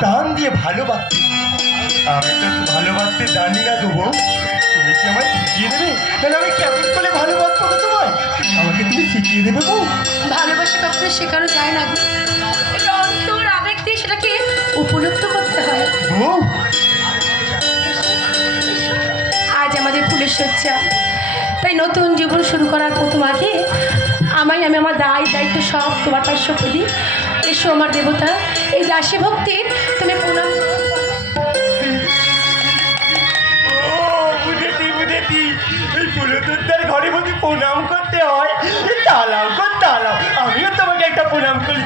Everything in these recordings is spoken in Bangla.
প্রাণ দিয়ে ভালোবাসতে। আমি তো ভালোবাসতে জানি না গো বউ, তুমি কি আমায় শিখিয়ে দেবে? তাহলে আমি কেমন করে ভালোবাসবো গো তোমায়? আমাকে তুমি শিখিয়ে দেবে বউ? ভালোবাসা কখনো শেখানো যায় না গো, এটা অন্তর আবেগ দিয়ে সেটাকে উপলব্ধ করতে হয়। বউ, আজ আমাদের ফুলের সজ্জা, তাই নতুন জীবন শুরু করার প্রথম আগে আমি আমার দায়িত্ব সব তোমার পাশে সঁপে দিই। এসো আমার দেবতা, এই দাসী ভক্তির তুমি প্রণাম। বুঝেছি, এই ফুলতোদ্দার ঘরে বসে প্রণাম করতে হয়। তালাও গো তালাও, আমিও তোমাকে একটা প্রণাম করি।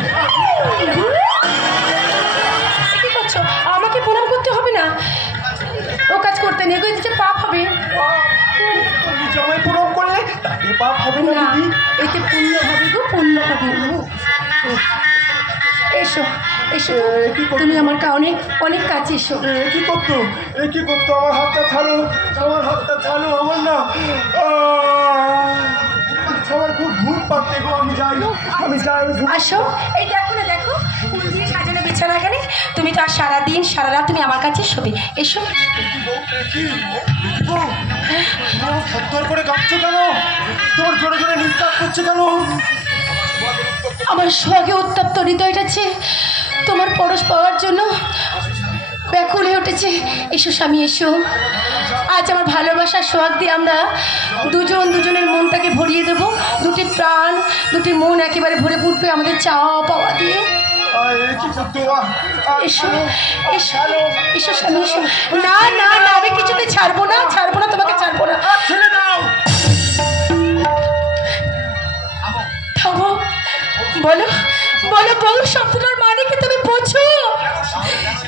কি করছো? আমাকে প্রণাম করতে হবে না, ও কাজ করতে নেই, যে পাপ হবে। তুমি সময় প্রণাম করলে তাতে পাপ হবে না না, দিদি? এতে পুণ্য হবে গো, পুণ্য হবে। এসো এসো, তুমি আমার অনেক অনেক কাছে এসো। কি করতো, কি করতো? আমার হাতটা ছাড়ো, আমার হাতটা ছাড়ো, আমার না আমার খুব ঘুম পাচ্ছে গো। আমি যাই। আসো, এই দেখো না, দেখো ফুল দিয়ে সাজানো বিছানা, এখানে তুমি তো আর সারাদিন সারা রাত তুমি আমার কাছে শোবে। এসো। সত্তর করে কাঁপছো কেন? তোর জোরে জোরে নিঃশ্বাস করছে কেন? আমার সোহাগে উত্তপ্ত হৃদয়টাছে তোমার পরশ পাওয়ার জন্য ব্যাকুল হয়ে উঠেছে। এসো স্বামী, এসো। আজ আমার ভালোবাসার সোহাগ দিয়ে আমরা দুজনের মনটাকে ভরিয়ে দেবো। দুটি প্রাণ, দুটি মন একেবারে ভরে উঠবে আমাদের চাওয়া পাওয়া দিয়ে। এসো এসো এসো স্বামী, এসো। না না না, আমি কিছুতে ছাড়বো না, তোমাকে ছাড়বো না। ছেড়ে দাও। থামো, বলো বলো বলো, শব্দটার মানে কি তুমি বোঝো?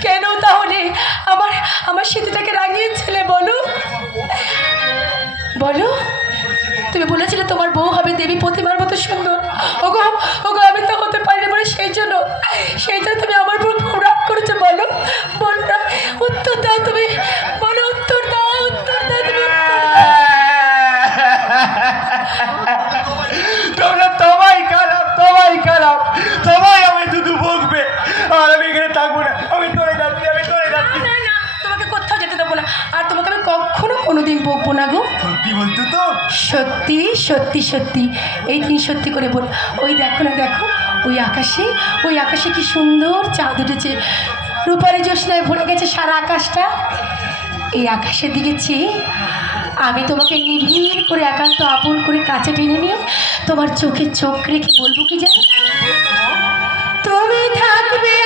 কেন তাহলে আমার স্মৃতিটাকে রাঙিয়েছিলে? বলো বলো, তুমি বলেছিলে তোমার বউ হবে দেবী প্রতিমার মতো সুন্দর। ওগো ওগো, আমি তো হতে পারিনি বলে সেই জন্য তুমি আমার উপর খুব রাগ করেছো। বলো বলো না, উত্তর দাও তুমি, বলো উত্তর দাও তুমি। তোমরা তোমায় খারাপ, আমি শুধু বকবে, আর আমি এখানে থাকবো না। আমি তোরে যাচ্ছি। না না, তোমাকে কোথাও যেতে দেবো না, আর তোমাকে আমি কখনো কোনোদিন বকবো না গো। সত্যি বলছো তো? সত্যি সত্যি সত্যি, এই তুমি সত্যি করে বল। ওই দেখো না, দেখো ওই আকাশে কি সুন্দর চাঁদ উঠেছে, রূপারি জ্যোৎস্নায় ভরে গেছে সারা আকাশটা। এই আকাশের দিকে চেয়ে আমি তোমাকে নিবিড় করে একান্ত আপন করে কাছে টেনে নিয়ে তোমার চোখে চোখ রেখে বলবো কি জানো, তুমি থাকবে